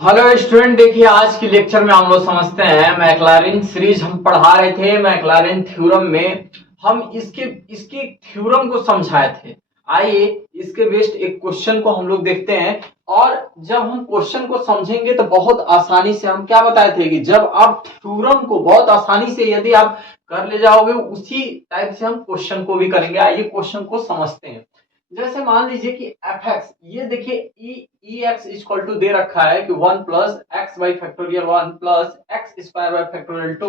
Hello student, देखिए आज की लेक्चर में हम लोग समझते हैं मैक्लॉरिन सीरीज हम पढ़ा रहे थे। मैक्लॉरिन थ्योरम में हम इसके इसके थ्योरम को समझाए थे। आइए इसके बेस्ड एक क्वेश्चन को हम लोग देखते हैं। और जब हम क्वेश्चन को समझेंगे तो बहुत आसानी से हम क्या बताए थे कि जब आप थ्योरम को बहुत आसानी से यदि आप कर ले जाओगे उसी टाइप से हम क्वेश्चन को भी करेंगे। आइए क्वेश्चन को समझते हैं। जैसे मान लीजिए कि एफ एक्स, ये देखिए ई एक्स इक्वल टू दे रखा है कि 1 plus X by factorial 1 plus X square by factorial 2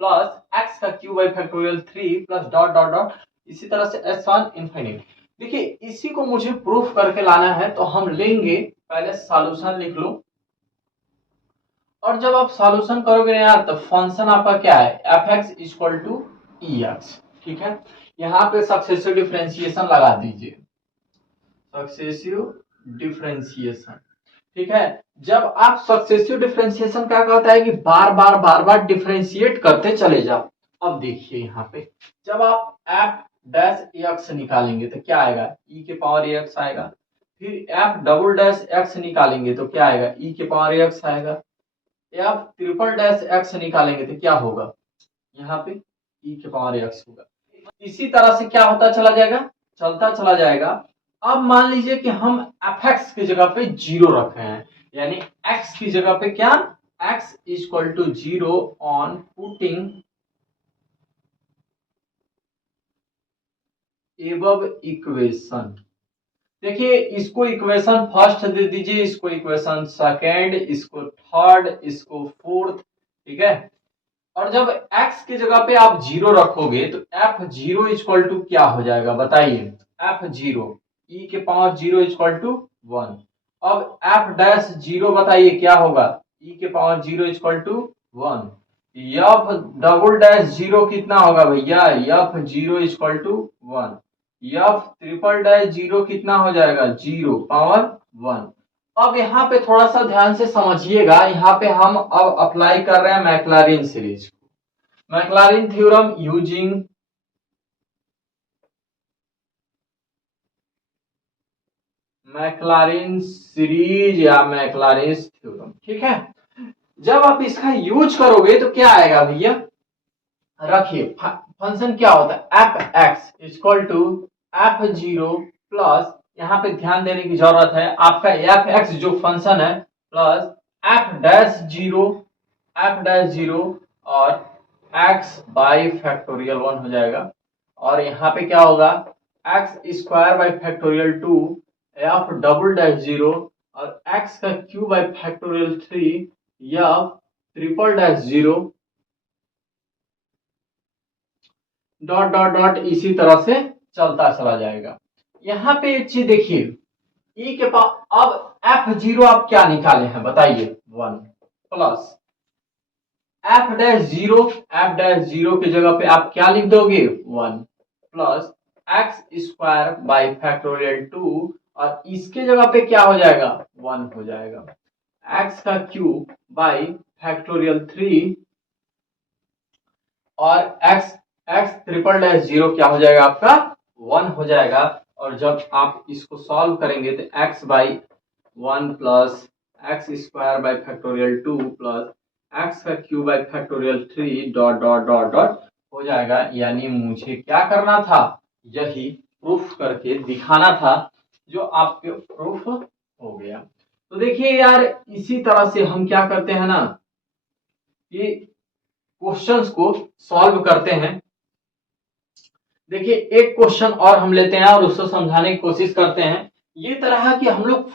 plus X का cube by factorial 3 plus dot dot dot इसी तरह से एस वन इनफिनिट। देखिए इसी को मुझे प्रूफ करके लाना है तो हम लेंगे, पहले सॉल्यूशन लिख लो। और जब आप सॉल्यूशन करोगे ना यार तो फंक्शन आपका क्या है, f x equal to e x. ठीक है, यहाँ पे सक्सेसिव डिफरेंशिएशन लगा दीजिए, सक्सेसिव डिफरेंशिएशन। ठीक है, जब आप सक्सेसिव डिफरेंशिएशन क्या कहता है कि बार बार डिफरेंशिएट करते चले जाओ। अब देखिए यहाँ पे जब आप एफ डैश एक्स निकालेंगे तो क्या आएगा, ई के पावर एक्स आएगा। फिर एफ डबल डैश एक्स निकालेंगे तो क्या आएगा, ई के पावर एक्स आएगा। एफ ट्रिपल डैश एक्स निकालेंगे तो क्या होगा, यहाँ पे ई के पावर एक्स होगा। इसी तरह से क्या होता चला जाएगा, चलता चला जाएगा। अब मान लीजिए कि हम एफ एक्स की जगह पे जीरो रखे हैं, यानी एक्स की जगह पे क्या, x equal to zero on putting above equation. देखिए इसको इक्वेशन फर्स्ट दे दीजिए, इसको इक्वेशन सेकेंड, इसको थर्ड, इसको फोर्थ। ठीक है, और जब x की जगह पे आप जीरो रखोगे तो एफ जीरो इक्वल टू क्या हो जाएगा बताइए, एफ जीरो ई के पावर जीरो इक्वल टू 1। अब एफ डैश जीरो बताइए क्या होगा, ई के power zero equal to 1। F double dash zero कितना होगा भैया, f zero equal to 1। F triple dash zero कितना हो जाएगा, जीरो पावर 1। अब यहाँ पे थोड़ा सा ध्यान से समझिएगा, यहाँ पे हम अब अप्लाई कर रहे हैं Maclaurin series, Maclaurin theorem using Maclaurin series या मैक्लॉरिन थ्योरम। ठीक है, जब आप इसका यूज करोगे तो क्या आएगा भैया, रखिए फंक्शन क्या होता है, f x equal to f zero plus, यहाँ पे ध्यान देने की जरूरत है, आपका एफ एक्स जो फंक्शन है प्लस एफ डैश जीरो और एक्स बाई फैक्टोरियल 1 हो जाएगा। और यहाँ पे क्या होगा, x square by factorial 2 f double dash zero और एक्स का cube by factorial 3 f triple dash zero dot dot dot इसी तरह से चलता चला जाएगा। यहाँ पे एक चीज देखिए, ई के पास अब एफ जीरो आप क्या निकाले हैं बताइए, 1 प्लस एफ डैश जीरो की जगह पे आप क्या लिख दोगे, 1 plus X square by factorial 2 और इसके जगह पे क्या हो जाएगा, 1 हो जाएगा। एक्स का क्यूब बाई फैक्टोरियल 3 और x x triple dash zero क्या हो जाएगा आपका, 1 हो जाएगा। और जब आप इसको सॉल्व करेंगे तो X by 1 plus X square by factorial 2 plus X का cube by factorial 3 dot dot dot dot हो जाएगा। यानी मुझे क्या करना था, यही प्रूफ करके दिखाना था, जो आपके प्रूफ हो गया। तो देखिए यार इसी तरह से हम क्या करते हैं ना, कि क्वेश्चंस को सॉल्व करते हैं। देखिए एक क्वेश्चन और हम लेते हैं और उसको समझाने की कोशिश करते हैं। ये तरह की हम लोग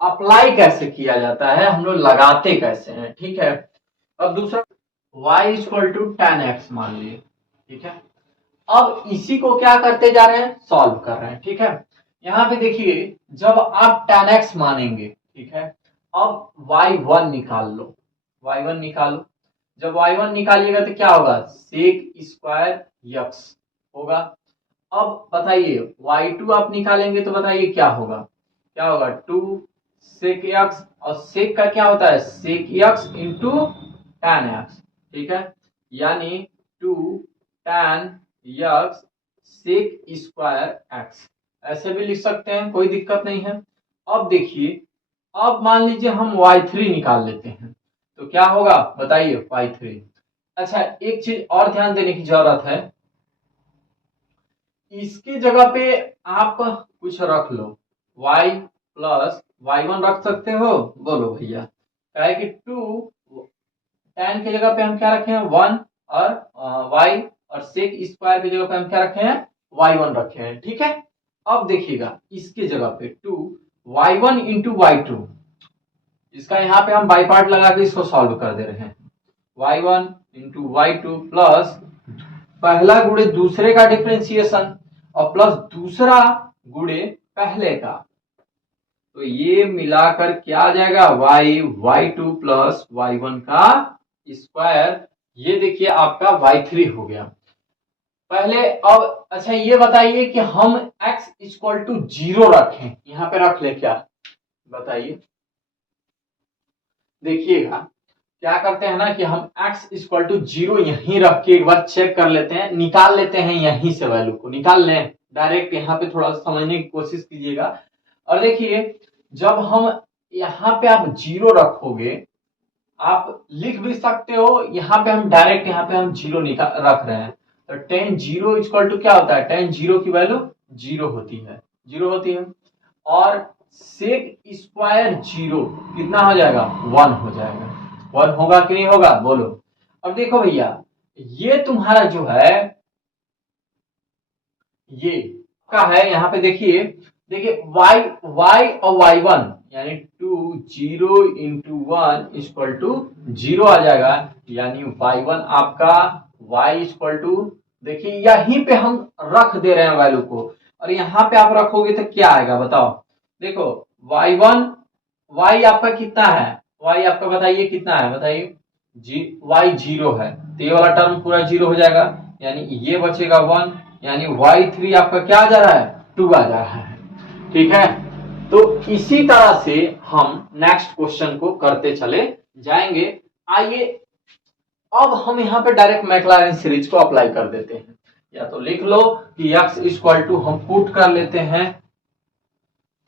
अप्लाई कैसे किया जाता है, हम लोग लगाते कैसे हैं। ठीक है, अब दूसरा y equal to tan x मान लिए। ठीक है, अब इसी को क्या करते जा रहे हैं, सॉल्व कर रहे हैं। ठीक है, यहाँ पे देखिए जब आप टेन एक्स मानेंगे, ठीक है, अब y1 निकाल लो, y1 निकालो। जब y1 निकालिएगा तो क्या होगा, सेक स्क्वायर यक्स होगा। अब बताइए y2 आप निकालेंगे तो बताइए क्या होगा, क्या होगा, 2 सेक एक्स और सेक का क्या होता है, sec x into tan x. ठीक है, यानी 2 tan x sec square x, ऐसे भी लिख सकते हैं, कोई दिक्कत नहीं है। अब देखिए अब मान लीजिए हम y3 निकाल लेते हैं तो क्या होगा बताइए y3। अच्छा एक चीज और ध्यान देने की जरूरत है, इसकी जगह पे आप कुछ रख लो, y प्लस y1 रख सकते हो, बोलो भैया। क्या है कि 2 tan की जगह पे हम क्या रखे हैं 1 और y, और sec स्क्वायर की जगह पे हम क्या रखे हैं y1 रखे हैं, ठीक है। अब देखिएगा इसकी जगह पे 2 y1 इंटू y2, इसका यहाँ पे हम बाई पार्ट लगा के इसको सॉल्व कर दे रहे हैं, y1 इंटू y2 प्लस पहला गुणे दूसरे का डिफरेंशिएशन और प्लस दूसरा गुणे पहले का, तो ये मिलाकर क्या आ जाएगा y2 प्लस y1 का स्क्वायर, ये देखिए आपका y3 हो गया पहले। अब अच्छा ये बताइए कि हम x इक्वल टू 0 रखें, यहां पे रख ले क्या बताइए। देखिएगा क्या करते हैं ना कि हम x इक्वल टू 0 यहीं रख के एक बार चेक कर लेते हैं, निकाल लेते हैं, यहीं से वैल्यू को निकाल लें डायरेक्ट, यहाँ पे थोड़ा समझने की कोशिश कीजिएगा। और देखिए जब हम यहाँ पे आप 0 रखोगे, आप लिख भी सकते हो, यहाँ पे हम डायरेक्ट यहाँ पे हम 0 निकाल रख रहे हैं, तो tan 0 इक्वल टू क्या होता है, tan 0 की वैल्यू 0 होती है, 0 होती है। और सेक स्क्वायर 0 कितना हो जाएगा 1 हो जाएगा, 1 होगा कि नहीं होगा बोलो। अब देखो भैया ये तुम्हारा जो है ये का है, यहाँ पे देखिए देखिए y और y1 यानी 2 0 इंटू 1 इक्वल टू 0 आ जाएगा, यानी y1 आपका y इक्वल टू, देखिए यहीं पे हम रख दे रहे हैं वैल्यू को, और यहाँ पे आप रखोगे तो क्या आएगा बताओ। देखो y1 y आपका कितना है, y आपका बताइए कितना है बताइए, y 0 है तो ये वाला टर्म पूरा 0 हो जाएगा, यानी ये बचेगा 1, यानी y3 आपका क्या आ जा रहा है 2 आ जा रहा है, ठीक है। तो इसी तरह से हम नेक्स्ट क्वेश्चन को करते चले जाएंगे। आइए अब हम यहाँ पे डायरेक्ट मैक्लॉरिन सीरीज को अप्लाई कर देते हैं, या तो लिख लो कि x इक्वल टू हम पुट कर लेते हैं,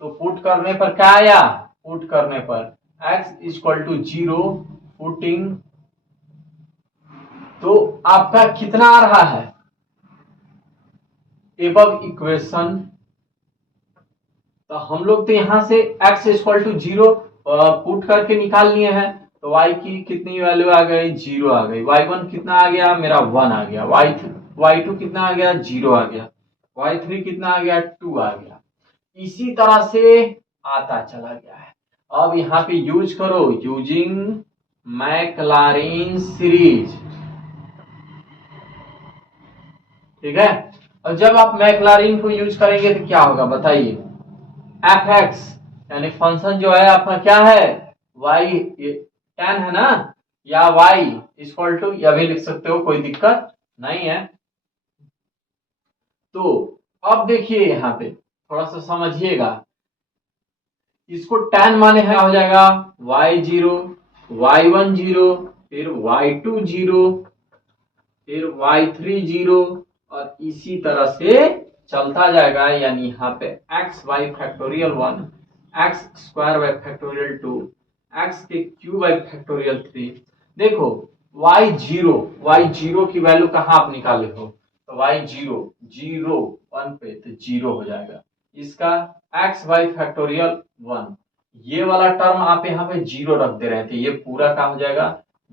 तो पुट करने पर क्या आया, पुट करने पर x इक्वल टू 0 पुटिंग, तो आपका कितना आ रहा है एबव इक्वेशन, तो हम लोग तो यहां से x इक्वल टू 0 पुट करके निकाल लिए हैं, तो y की कितनी वैल्यू आ गई 0 आ गई, y1 कितना आ गया मेरा 1 आ गया, y2 कितना आ गया 0 आ गया, y3 कितना आ गया 2 आ गया, इसी तरह से आता चला गया है। अब यहाँ पे यूज करो यूजिंग मैक्लॉरिन सीरीज, ठीक है। और जब आप मैक्लॉरिन को यूज करेंगे तो क्या होगा बताइए, एफ एक्स यानी फंक्शन जो है आपका क्या है वाई tan है ना, या y इक्वल टू या भी लिख सकते हो, कोई दिक्कत नहीं है। तो अब देखिए यहाँ पे थोड़ा सा समझिएगा, इसको tan माने है हो जाएगा y0 y1 0 फिर y2 0 फिर y3 0, और इसी तरह से चलता जाएगा, यानी यहाँ पे x by factorial 1 x square by factorial 2 x के क्यूब बाई फैक्टोरियल 3। देखो y0 की वैल्यू कहाँ आप निकाले हो, तो y0 0 1 पे तो 0 हो जाएगा, इसका x बाई फैक्टोरियल 1, ये वाला टर्म आप यहाँ पे 0 रख दे रहे थे, ये पूरा का हो जाएगा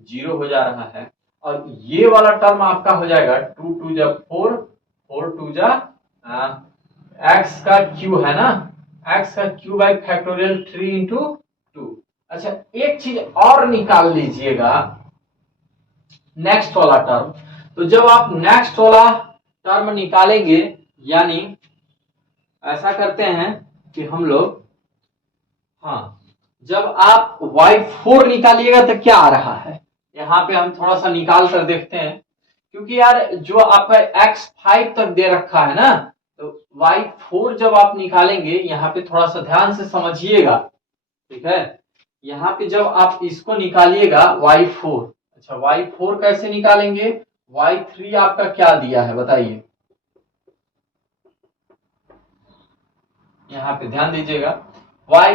0 हो जा रहा है, और ये वाला टर्म आपका हो जाएगा 2 2 जा 4 4 2 जा x का क्यू है ना, x का क्यू बाई फैक्टोरियल 3 इंटू 2। अच्छा एक चीज और निकाल लीजिएगा नेक्स्ट वाला टर्म, तो जब आप नेक्स्ट वाला टर्म निकालेंगे, यानी ऐसा करते हैं कि हम लोग, हाँ जब आप y4 निकालिएगा तो क्या आ रहा है, यहाँ पे हम थोड़ा सा निकाल कर देखते हैं, क्योंकि यार जो आपका x5 तक दे रखा है ना, तो y4 जब आप निकालेंगे यहाँ पे थोड़ा सा ध्यान से समझिएगा, ठीक है। यहाँ पे जब आप इसको निकालिएगा y4, अच्छा y4 कैसे निकालेंगे, y3 आपका क्या दिया है बताइए, यहाँ पे ध्यान दीजिएगा, y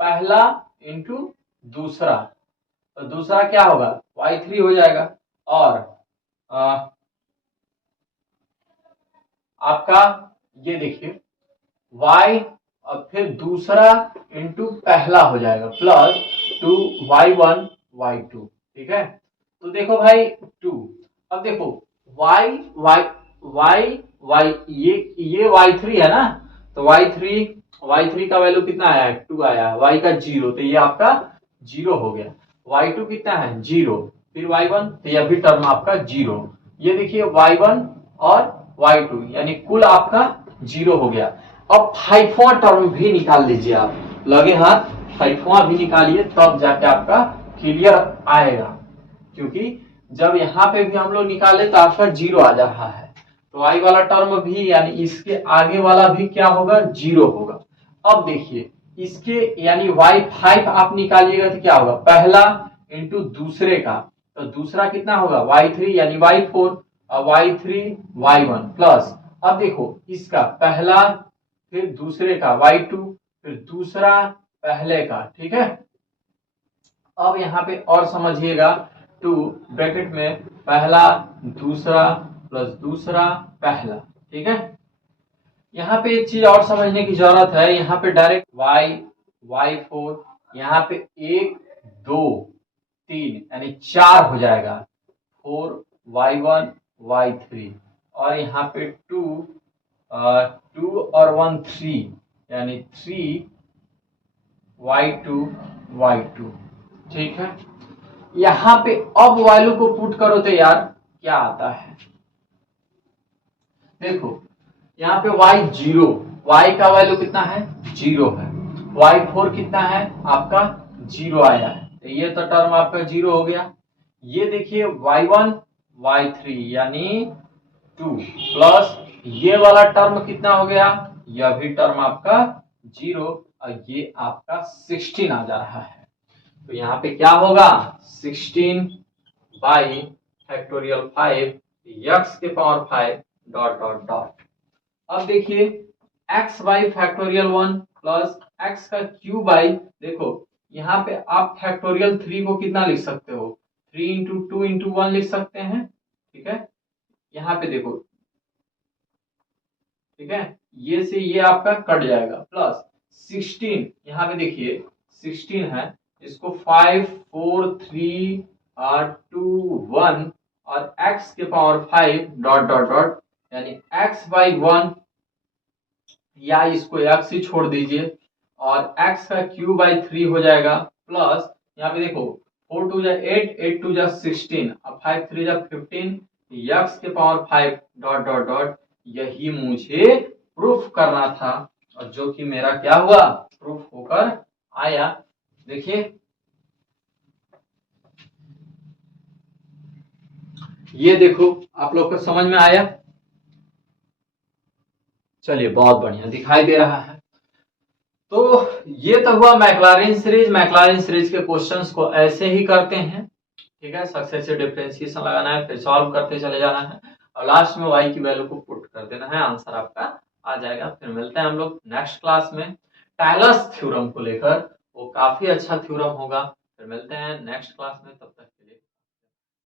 पहला इंटू दूसरा, तो दूसरा क्या होगा y3 हो जाएगा। और आपका ये देखिए y और फिर दूसरा इंटू पहला हो जाएगा प्लस 2y1 y2। ठीक है, तो देखो भाई 2, अब देखो y y y y ये y3 है ना, तो y3 का वैल्यू कितना आया है 2 आया है, y का 0, तो ये आपका 0 हो गया। y2 कितना है 0, फिर y1, तो यह भी टर्म आपका 0। ये देखिए y1 और y2 यानी कुल आपका 0 हो गया। अब 5वां टर्म भी निकाल लीजिए आप, लगे हाथ 5वां भी निकालिए, तब जाके आपका क्लियर आएगा, क्योंकि जब यहाँ पे भी हम लोग निकाले तो आपका 0 आ जा रहा है, तो y वाला टर्म भी यानी इसके आगे वाला भी क्या होगा 0 होगा। अब देखिए इसके यानी y5 आप निकालिएगा तो क्या होगा पहला इंटू दूसरे का, तो दूसरा कितना होगा y3 यानी y4 और y3 y1 प्लस, अब देखो इसका पहला फिर दूसरे का y2 फिर दूसरा पहले का। ठीक है, अब यहाँ पे और समझिएगा 2 ब्रैकेट में पहला दूसरा प्लस दूसरा पहला। ठीक है, यहाँ पे एक चीज और समझने की जरूरत है, यहाँ पे डायरेक्ट y4 यहाँ पे 1 2 3 यानी 4 हो जाएगा, 4 y1 y3 और यहाँ पे 2 और 1 3 यानी 3 y2। ठीक है, यहाँ पे अब वैल्यू को पुट करो तो यार क्या आता है, देखो यहाँ पे y0, y का वैल्यू कितना है 0 है, y4 कितना है आपका 0 आया है, तो ये तो टर्म आपका 0 हो गया। ये देखिए y1 y3 यानी 2 प्लस ये वाला टर्म कितना हो गया, यह भी टर्म आपका 0 और ये आपका 16 आ जा रहा है, तो यहाँ पे क्या होगा 16 बाई फैक्टोरियल 5 x के पावर 5 डॉट डॉट डॉट। अब देखिए x by factorial 1 plus x का क्यूब बाई, देखो यहाँ पे आप फैक्टोरियल 3 को कितना लिख सकते हो 3 इंटू 2 इंटू 1 लिख सकते हैं। ठीक है, यहाँ पे देखो, ठीक है, ये से ये आपका कट जाएगा प्लस 16, यहाँ पे देखिए 16 है, इसको 5 4 3 2 1 और x के पावर 5 डॉट डॉट डॉट यानी x बाई 1, या इसको x ही छोड़ दीजिए और x का क्यूब बाई 3 हो जाएगा प्लस यहाँ पे देखो 4 2 जा 8 8 2 जा 16 और 5 3 जा 15 x के पावर 5 डॉट डॉट डॉट, यही मुझे प्रूफ करना था और जो कि मेरा क्या हुआ प्रूफ होकर आया। देखिए ये देखो आप लोग को समझ में आया, चलिए बहुत बढ़िया दिखाई दे रहा है। तो ये तो हुआ मैक्लॉरिन सीरीज। मैक्लॉरिन सीरीज के क्वेश्चंस को ऐसे ही करते हैं, ठीक है, सक्सेसिव डिफरेंशिएशन लगाना है, फिर सॉल्व करते चले जाना है और लास्ट में y की वैल्यू को पुट कर देना है, आंसर आपका आ जाएगा। फिर मिलते हैं हम लोग नेक्स्ट क्लास में टायलर्स थ्योरम को लेकर, वो काफी अच्छा थ्योरम होगा। फिर मिलते हैं नेक्स्ट क्लास में, तब तक